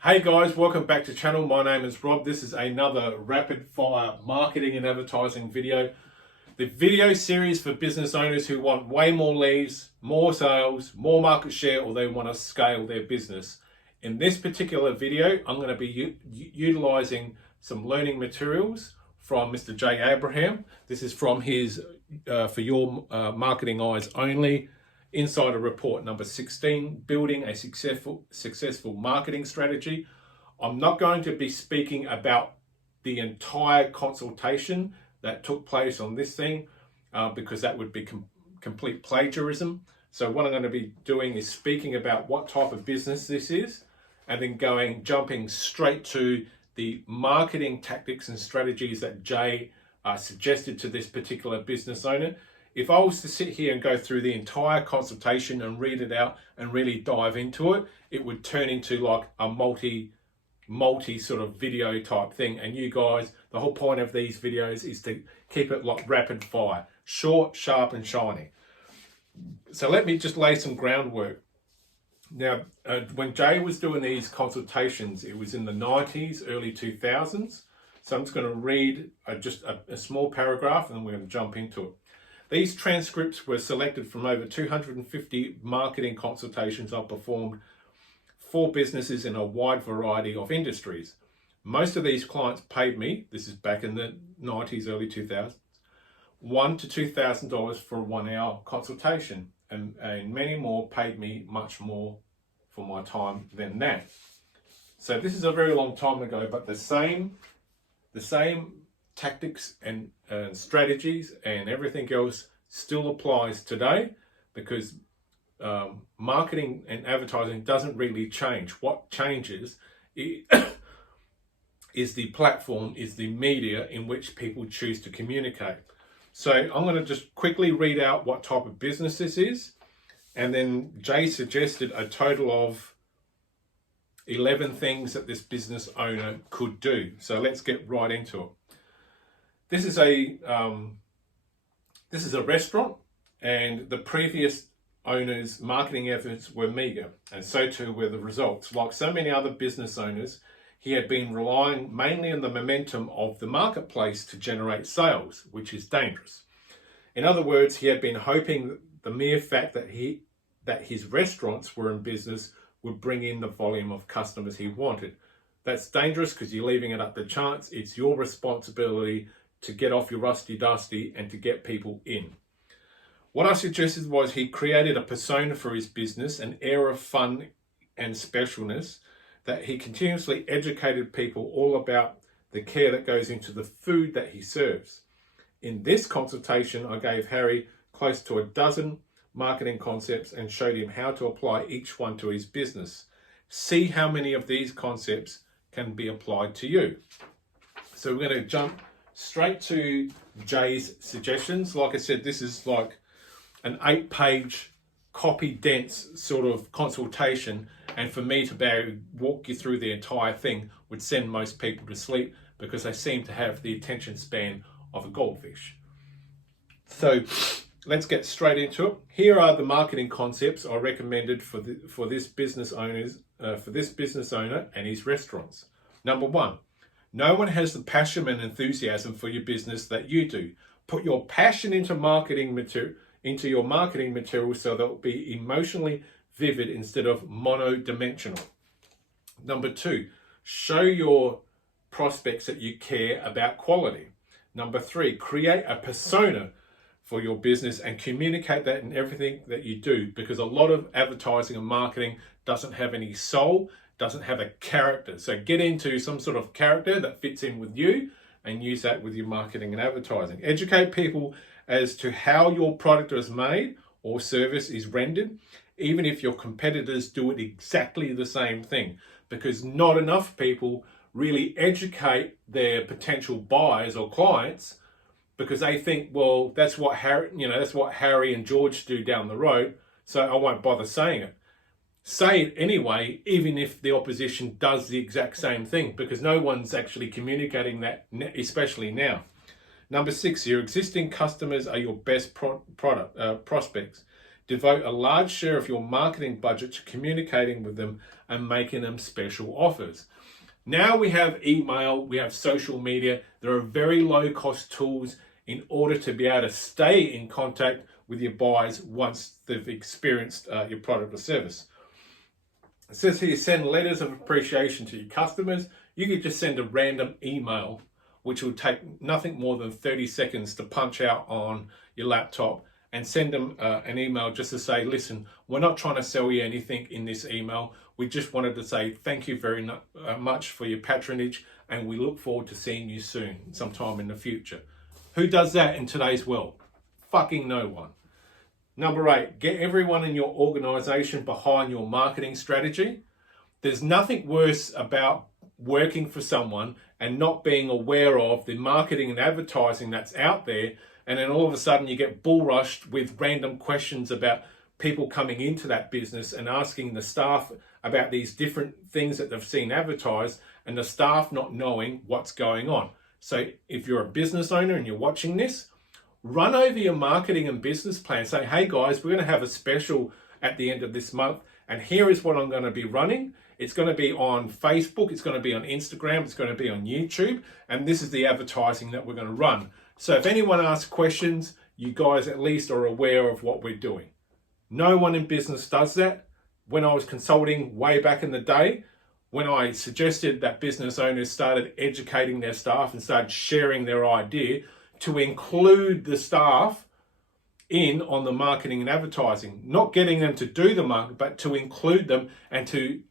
Hey guys, welcome back to the channel. My name is Rob. This is another rapid fire marketing and advertising video. The video series for business owners who want way more leads, more sales, more market share, or they want to scale their business. In this particular video, I'm going to be utilizing some learning materials from Mr. Jay Abraham. This is from his For Your Marketing Eyes Only Insider Report number 16, Building a Successful Marketing Strategy. I'm not going to be speaking about the entire consultation that took place on this thing because that would be complete plagiarism. So what I'm going to be doing is speaking about what type of business this is, and then jumping straight to the marketing tactics and strategies that Jay suggested to this particular business owner. If I was to sit here and go through the entire consultation and read it out and really dive into it, it would turn into like a multi sort of video type thing. And you guys, the whole point of these videos is to keep it like rapid fire, short, sharp and shiny. So let me just lay some groundwork. Now, when Jay was doing these consultations, it was in the 90s, early 2000s. So I'm just going to read just a small paragraph and then we're going to jump into it. These transcripts were selected from over 250 marketing consultations I performed for businesses in a wide variety of industries. Most of these clients paid me, this is back in the 90s, early 2000s, $1,000 to $2,000 for a 1 hour consultation, and many more paid me much more for my time than that. So this is a very long time ago, but the same tactics and strategies and everything else still applies today, because marketing and advertising doesn't really change. What changes is the platform, is the media in which people choose to communicate. So I'm going to just quickly read out what type of business this is, and then Jay suggested a total of 11 things that this business owner could do. So let's get right into it. This is a restaurant, and the previous owner's marketing efforts were meager, and so too were the results. Like so many other business owners, he had been relying mainly on the momentum of the marketplace to generate sales, which is dangerous. In other words, he had been hoping that the mere fact that his restaurants were in business would bring in the volume of customers he wanted. That's dangerous because you're leaving it up to chance. It's your responsibility to get off your rusty dusty and to get people in. What I suggested was he created a persona for his business, an air of fun and specialness, that he continuously educated people all about the care that goes into the food that he serves. In this consultation, I gave Harry close to a dozen marketing concepts and showed him how to apply each one to his business. See how many of these concepts can be applied to you. So we're going to jump straight to Jay's suggestions. Like I said, this is like an 8-page copy dense sort of consultation, and for me to be able to walk you through the entire thing would send most people to sleep, because they seem to have the attention span of a goldfish. So let's get straight into it. Here are the marketing concepts I recommended for this business owner and his restaurants. Number 1, no one has the passion and enthusiasm for your business that you do. Put your passion into your marketing material so that it will be emotionally vivid instead of monodimensional. Number 2, show your prospects that you care about quality. Number 3, create a persona for your business and communicate that in everything that you do, because a lot of advertising and marketing doesn't have any soul, doesn't have a character. So get into some sort of character that fits in with you and use that with your marketing and advertising. Educate people as to how your product is made or service is rendered, even if your competitors do it exactly the same thing, because not enough people really educate their potential buyers or clients, because they think, well, that's what Harry and George do down the road, so I won't bother saying it. Say it anyway, even if the opposition does the exact same thing, because no one's actually communicating that, especially now. Number 6, your existing customers are your best prospects. Devote a large share of your marketing budget to communicating with them and making them special offers. Now we have email, we have social media. There are very low cost tools in order to be able to stay in contact with your buyers once they've experienced your product or service. It says here, send letters of appreciation to your customers. You could just send a random email, which will take nothing more than 30 seconds to punch out on your laptop, and send them an email just to say, listen, we're not trying to sell you anything in this email. We just wanted to say thank you very much for your patronage, and we look forward to seeing you soon, sometime in the future. Who does that in today's world? Fucking no one. Number 8, get everyone in your organization behind your marketing strategy. There's nothing worse about working for someone and not being aware of the marketing and advertising that's out there, and then all of a sudden you get bull rushed with random questions about people coming into that business and asking the staff about these different things that they've seen advertised, and the staff not knowing what's going on. So if you're a business owner and you're watching this, run over your marketing and business plan. Say, hey guys, we're going to have a special at the end of this month, and here is what I'm going to be running. It's going to be on Facebook, it's going to be on Instagram, it's going to be on YouTube, and this is the advertising that we're going to run. So if anyone asks questions, you guys at least are aware of what we're doing. No one in business does that. When I was consulting way back in the day, when I suggested that business owners started educating their staff and started sharing their idea to include the staff in on the marketing and advertising, not getting them to do the market, but to include them and to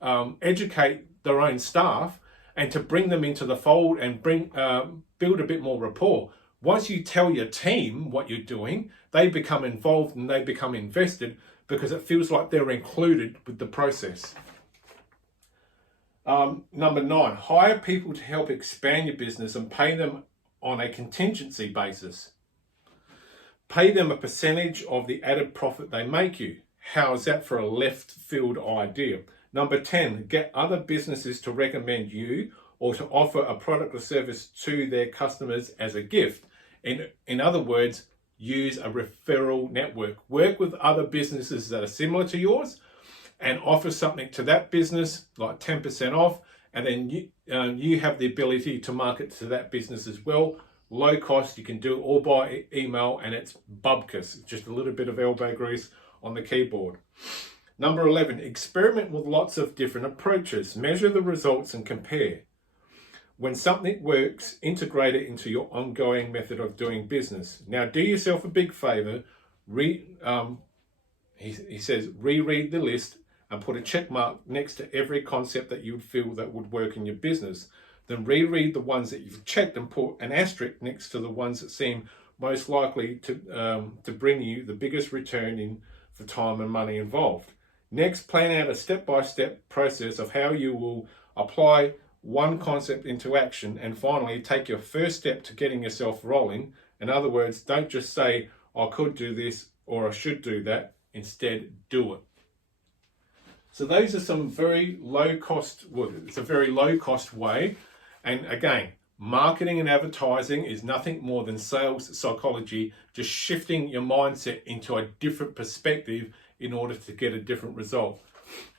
educate their own staff and to bring them into the fold and build a bit more rapport. Once you tell your team what you're doing, they become involved and they become invested because it feels like they're included with the process. Number 9, hire people to help expand your business and pay them on a contingency basis. Pay them a percentage of the added profit they make you. How is that for a left field idea? Number 10, get other businesses to recommend you or to offer a product or service to their customers as a gift. In other words, use a referral network. Work with other businesses that are similar to yours and offer something to that business, like 10% off, and then you have the ability to market to that business as well. Low cost, you can do it all by email, and it's bubkus, just a little bit of elbow grease on the keyboard. Number 11, experiment with lots of different approaches. Measure the results and compare. When something works, integrate it into your ongoing method of doing business. Now, do yourself a big favor. He says, reread the list and put a check mark next to every concept that you would feel that would work in your business. Then reread the ones that you've checked and put an asterisk next to the ones that seem most likely to bring you the biggest return in for time and money involved. Next, plan out a step-by-step process of how you will apply one concept into action, and finally take your first step to getting yourself rolling. In other words, don't just say, I could do this or I should do that. Instead, do it. So those are some very low cost, it's a very low cost way. And again, marketing and advertising is nothing more than sales psychology, just shifting your mindset into a different perspective in order to get a different result.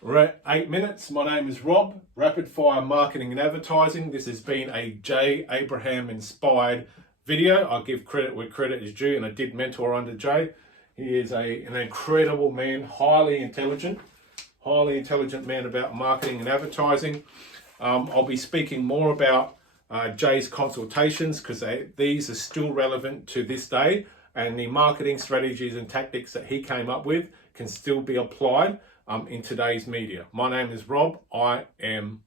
We're at 8 minutes. My name is Rob, Rapid Fire Marketing and Advertising. This has been a Jay Abraham inspired video. I'll give credit where credit is due, and I did mentor under Jay. He is an incredible man, highly intelligent man about marketing and advertising. I'll be speaking more about Jay's consultations because these are still relevant to this day, and the marketing strategies and tactics that he came up with can still be applied in today's media. My name is Rob. I am